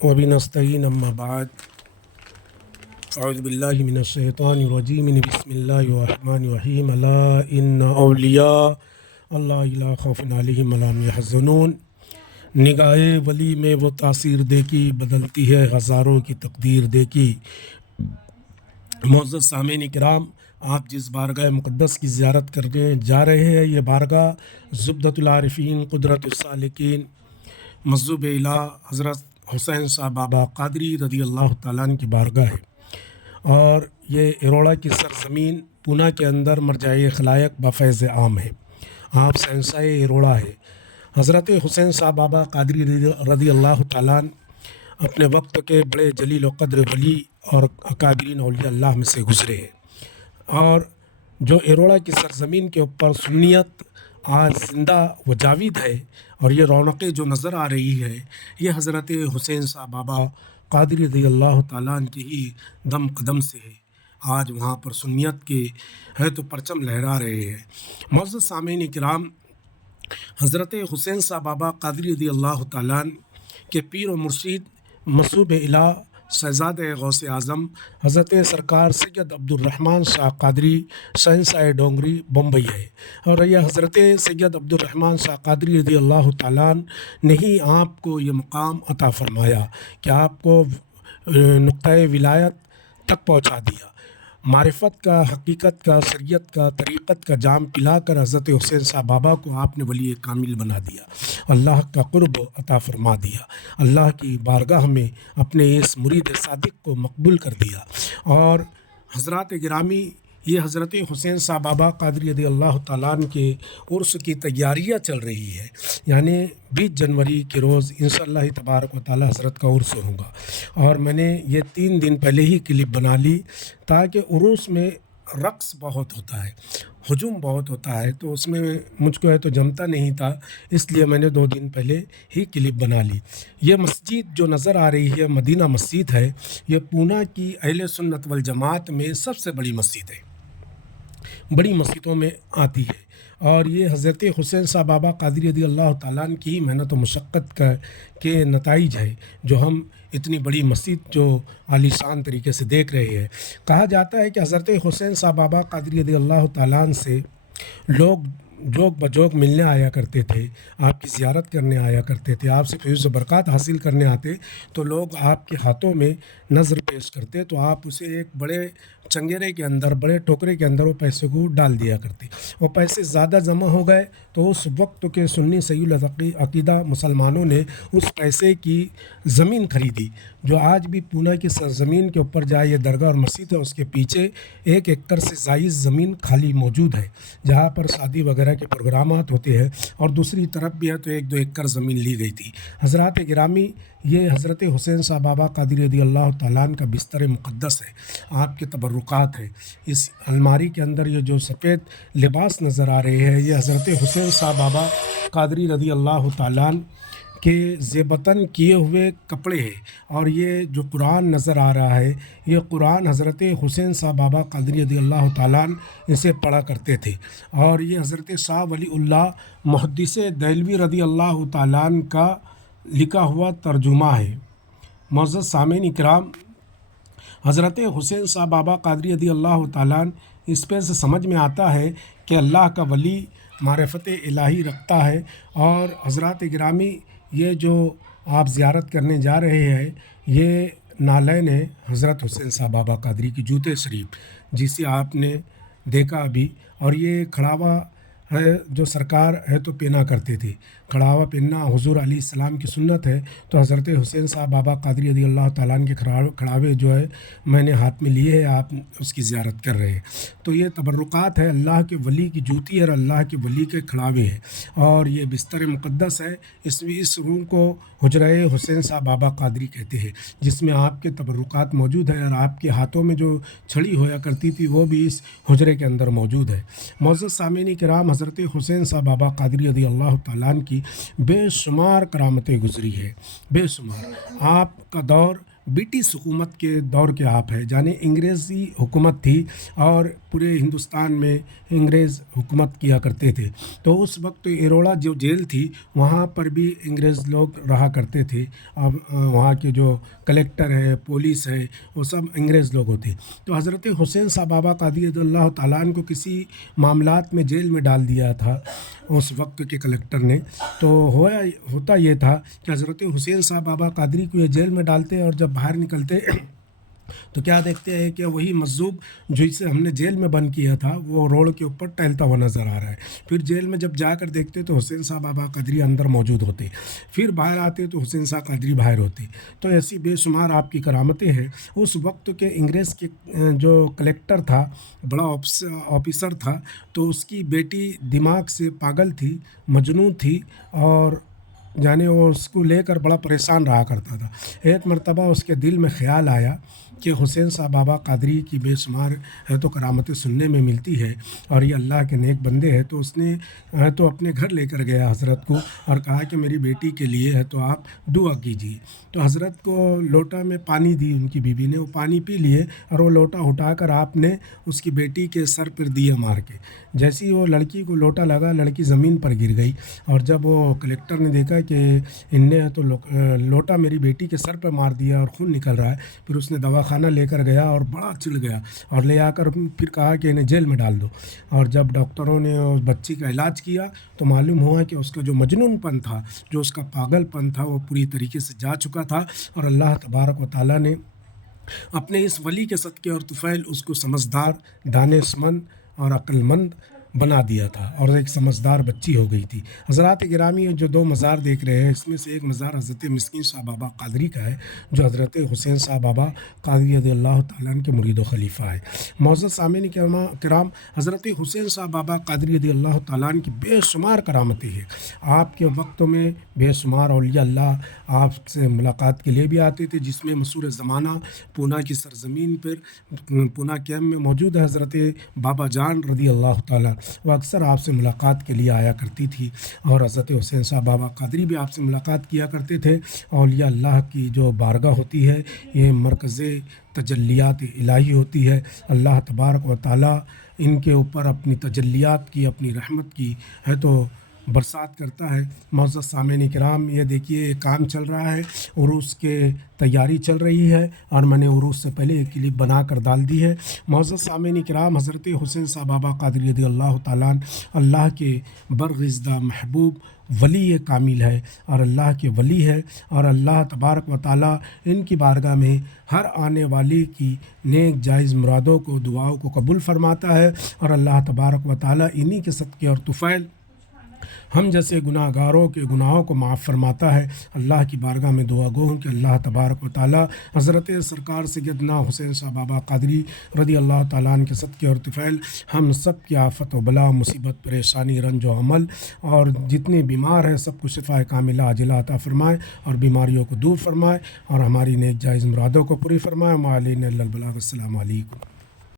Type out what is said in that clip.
वबिनस्तईन अम्मा बाद अऊज़ु बिल्लाहि मिनश्शैतानिर्रजीम बिस्मिल्लाहिर्रहमानिर्रहीम अला इन्ना औलिया अल्लाह ला खौफुन अलैहिम वला हुम यहज़नून। निगाहे वली में वो तासीर देखी बदलती है हज़ारों की तकदीर देखी। मुअज़्ज़ज़ सामीन इकराम, आप जिस बारगाह मुक़द्दस की ज़ियारत करने जा रहे हैं, ये बारगाह ज़ुब्दतुल आरिफ़ीन क़ुदरतुस सालिकीन मज़्ज़ूब इला हज़रत हुसैन साहब बाबा कादरी रज़ी अल्लाह तआला अन्हु की बारगाह है। और ये इरोड़ा की सरज़मीन पूना के अंदर मरजाए खलायक बफ़ैज़ आम है। आप शहंशाह इरोड़ा है। हज़रत हुसैन साहब बाबा कादरी रज़ी अल्लाह तआला अन्हु अपने वक्त के बड़े जलील व क़द्र वली और अकाबिरीन औलिया अल्लाह में से गुज़रे हैं। और जो इरोड़ा की सरज़मीन के ऊपर सुन्नियत आज ज़िंदा व जाविद है और ये रौनक़ें जो नज़र आ रही है, ये हज़रत हुसैन साहब बाबा कादरी रज़ी अल्लाह तआला अन्हु के ही दम कदम से है। आज वहाँ पर सुन्नियत के है तो परचम लहरा रहे हैं। मुअज़्ज़ज़ सामीन इकराम, हज़रत हुसैन साहब बाबा कादरी रज़ी अल्लाह तआला अन्हु के पीर व मुर्शिद मसूब इला शहज़ादे गौसे आज़म हज़रत सरकार सैयद अब्दुर्रहमान शाह कादरी शहंशाह डोंगरी बम्बई है। और यह हज़रत सैयद अब्दुर्रहमान शाह कादरी रज़ी अल्लाह तआला अन्हु ने ही आपको ये मुकाम अता फ़रमाया कि आपको नुक्ता विलायत तक पहुँचा दिया। मारिफत का, हकीकत का, शरीयत का, तरीक़त का जाम पिला कर हज़रत हुसैन साहब बाबा को आपने वली कामिल बना दिया। अल्लाह का क़ुर्ब अता फ़रमा दिया। अल्लाह की बारगाह में अपने इस मुरीद सादिक को मकबूल कर दिया। और हज़रात गिरामी, ये हज़रत हुसैन साहब बाबा कादरी रज़ी अल्लाह तआला अन्हु के उर्स की तैयारियाँ चल रही है। यानी 20 जनवरी के रोज़ इंशाअल्लाह तबारक व तआला हज़रत का उर्स होगा। और मैंने ये 3 दिन पहले ही क्लिप बना ली, ताकि उर्स में रक़्स बहुत होता है, हुजूम बहुत होता है, तो उसमें मुझको है तो जमता नहीं था, इसलिए मैंने 2 दिन पहले ही क्लिप बना ली। ये मस्जिद जो नज़र आ रही है मदीना मस्जिद है। ये पूना की अहले सुन्नत वल जमात में सबसे बड़ी मस्जिद है, बड़ी मस्जिदों में आती है। और ये हज़रत हुसैन साहब बाबा कादरी रज़ी अल्लाह तआला अन्हु की मेहनत व मशक्क़त के नताइज है, जो हम इतनी बड़ी मस्जिद जो आलीशान तरीके से देख रहे हैं। कहा जाता है कि हज़रत हुसैन साहब बाबा कादरी रज़ी अल्लाह तआला अन्हु से लोग जोग बजोग मिलने आया करते थे, आपकी ज़ियारत करने आया करते थे, आपसे फैज़ व बरक़ात हासिल करने आते, तो लोग आपके हाथों में नज़र पेश करते, तो आप उसे एक बड़े चंगेरे के अंदर, बड़े टोकरे के अंदर वो पैसे को डाल दिया करते। वो पैसे ज़्यादा जमा हो गए तो उस वक्त के सुन्नी सहीउल अक़ीदा मुसलमानों ने उस पैसे की ज़मीन ख़रीदी, जो आज भी पूना की सरज़मीन के ऊपर जहाँ ये दरगाह और मस्जिद है, उसके पीछे 1 एकड़ से ज़ायद ज़मीन खाली मौजूद है, जहाँ पर शादी वगैरह के प्रोग्रामात होते हैं। और दूसरी तरफ भी है तो 1-2 एकड़ ज़मीन ली गई थी। हज़रात गिरामी, ये हज़रत हुसैन साहब बाबा कादरी रज़ी अल्लाह तआला अन्हु का बिस्तर मुक़द्दस है, आपके तबर्रुकात है। इस अलमारी के अंदर ये जो सफ़ेद लिबास नज़र आ रहे हैं, ये हज़रत हुसैन साहब बाबा कादरी रज़ी अल्लाह तआला अन्हु के ज़ेबतन किए हुए कपड़े हैं। और ये जो कुरान नज़र आ रहा है, ये कुरान हज़रत हुसैन साहब बाबा कादरी रज़ी अल्लाह तआला अन्हु इसे पढ़ा करते थे। और ये हज़रत शाह वलीउल्लाह मुहद्दिस देहलवी रज़ी अल्लाह तआला अन्हु का लिखा हुआ तर्जुमा है। मुअज़्ज़ज़ सामीन इकराम, हज़रत हुसैन साहब बाबा कादरी रज़ी अल्लाह तआला अन्हु इस पे से समझ में आता है कि अल्लाह का वली मारिफत इलाही रखता है। और हज़रात गिरामी, ये जो आप ज़ियारत करने जा रहे हैं, ये नालैन है हज़रत हुसैन साहब बाबा कादरी की जूते शरीफ, जिसे आपने देखा अभी। और ये खड़ावा है जो सरकार है तो पहना करते थे। खड़ावा पहनना हुज़ूर अलैहिस्सलाम की सुन्नत है। तो हज़रत हुसैन साहब बाबा कादरी रज़ी अल्लाह तआला अन्हु के खड़ावे जो है मैंने हाथ में लिए हैं, आप उसकी ज़ियारत कर रहे हैं। तो ये तबर्रुकात है, अल्लाह के वली की जूती है और अल्लाह के वली के खड़ावे हैं। और ये बिस्तर मुक़द्दस है। इस रूम को हुजरा-ए हुसैन साहब बाबा कादरी कहते हैं, जिसमें आपके तबर्रुकात मौजूद है। और आपके हाथों में जो छड़ी होया करती थी, वो भी इस हुजरे के अंदर मौजूद है। मुअज़्ज़ज़ सामीन किराम, हज़रत हुसैन साहब बाबा कादरी रज़ी अल्लाह तआला अन्हु की बेशुमार करामतें गुज़री है, बेशुमार। आपका दौर برٹش حکومت کے دور کے آپ ہے، یعنی انگریزی حکومت تھی اور پورے ہندوستان میں انگریز حکومت کیا کرتے تھے۔ تو اس وقت ایروڑا جو جیل تھی وہاں پر بھی انگریز لوگ رہا کرتے تھے، اب وہاں کے جو کلیکٹر ہے، پولیس ہے، وہ سب انگریز لوگ ہوتے۔ تو حضرت حسین صاحب بابا قادری رضی اللہ تعالیٰ عنہ کو کسی معاملات میں جیل میں ڈال دیا تھا اس وقت کے کلیکٹر نے۔ تو ہوتا یہ تھا کہ حضرت حسین صاحب بابا قادری کو یہ جیل میں ڈالتے اور جب باہر نکلتے تو کیا دیکھتے ہیں کہ وہی مجذوب جسے ہم نے جیل میں بند کیا تھا وہ روڈ کے اوپر ٹہلتا ہوا نظر آ رہا ہے۔ پھر جیل میں جب جا کر دیکھتے تو حسین صاحب بابا قادری اندر موجود ہوتے، پھر باہر آتے تو حسین صاحب قادری باہر ہوتے۔ تو ایسی بے شمار آپ کی کرامتیں ہیں۔ اس وقت کے انگریز کے جو کلیکٹر تھا، بڑا آفیسر تھا، تو اس کی بیٹی دماغ سے پاگل تھی، مجنون تھی، اور یعنی وہ اس کو لے کر بڑا پریشان رہا کرتا تھا۔ ایک مرتبہ اس کے دل میں خیال آیا کہ حسین صاحب بابا قادری کی بے شمار ہے تو کرامتیں سننے میں ملتی ہے اور یہ اللہ کے نیک بندے ہیں، تو اس نے تو اپنے گھر لے کر گیا حضرت کو اور کہا کہ میری بیٹی کے لیے ہے تو آپ دعا کیجیے۔ تو حضرت کو لوٹا میں پانی دی ان کی بیوی نے، وہ پانی پی لیے اور وہ لوٹا اٹھا کر آپ نے اس کی بیٹی کے سر پر دیا مار کے۔ جیسے ہی وہ لڑکی کو لوٹا لگا، لڑکی زمین پر گر گئی، اور جب وہ کلیکٹر نے دیکھا کہ ان نے تو لوٹا میری بیٹی کے سر پہ مار دیا اور خون نکل رہا ہے، پھر اس نے دواخانہ لے کر گیا اور بڑا چڑ گیا اور لے آ کر پھر کہا کہ انہیں جیل میں ڈال دو۔ اور جب ڈاکٹروں نے اس بچی کا علاج کیا تو معلوم ہوا کہ اس کا جو مجنون پن تھا، جو اس کا پاگل پن تھا، وہ پوری طریقے سے جا چکا تھا، اور اللہ تبارک و تعالیٰ نے اپنے اس ولی کے صدقے اور طفیل اس کو سمجھدار، دانشمند اور عقل مند بنا دیا تھا، اور ایک سمجھدار بچی ہو گئی تھی۔ حضرات گرامی، جو دو مزار دیکھ رہے ہیں، اس میں سے ایک مزار حضرت مسکین صاحب بابا قادری کا ہے، جو حضرت حسین صاحب بابا قادری رضی اللہ تعالیٰ عنہ کے مرید و خلیفہ ہے۔ معزز سامعین کرام، حضرت حسین صاحب بابا قادری رضی اللہ تعالیٰ عنہ کی بے شمار کرامتیں ہیں۔ آپ کے وقتوں میں بے شمار اولیاء اللہ آپ سے ملاقات کے لیے بھی آتے تھے، جس میں مسور زمانہ پونا کی سرزمین پر پونا کیمپ میں موجود ہے حضرت بابا جان رضی اللہ تعالیٰ، وہ اکثر آپ سے ملاقات کے لیے آیا کرتی تھی، اور حضرت حسین صاحب بابا قادری بھی آپ سے ملاقات کیا کرتے تھے۔ اولیاء اللہ کی جو بارگاہ ہوتی ہے یہ مرکز تجلیات الہی ہوتی ہے۔ اللہ تبارک و تعالیٰ ان کے اوپر اپنی تجلیات کی، اپنی رحمت کی ہے تو برسات کرتا ہے۔ معزز سامعین کرام، یہ دیکھیے یہ کام چل رہا ہے، عروس کے تیاری چل رہی ہے، اور میں نے عروس سے پہلے ایک کلپ بنا کر ڈال دی ہے۔ معزز سامعین کرام، حضرت حسین صاحب بابا قادری رضی اللہ تعالیٰ عنہ اللہ کے برگزیدہ محبوب ولی کامل ہے، اور اللہ کے ولی ہے، اور اللہ تبارک و تعالیٰ ان کی بارگاہ میں ہر آنے والی کی نیک جائز مرادوں کو، دعاؤں کو قبول فرماتا ہے، اور اللہ تبارک و تعالیٰ انہی کے صدقے اور طفیل ہم جیسے گناہ گاروں کے گناہوں کو معاف فرماتا ہے۔ اللہ کی بارگاہ میں دعا گو ہوں کہ اللہ تبارک و تعالیٰ حضرت سرکار سیدنا حسین صاحب بابا قادری رضی اللہ تعالیٰ عنہ کے صدقے اور طفیل ہم سب کی آفت و بلا، مصیبت، پریشانی، رنج و عمل، اور جتنے بیمار ہیں سب کو شفا کاملہ عاجلہ عطا فرمائے، اور بیماریوں کو دور فرمائے، اور ہماری نیک جائز مرادوں کو پوری فرمائے۔ وعلینا البلاغ۔ السلام علیکم۔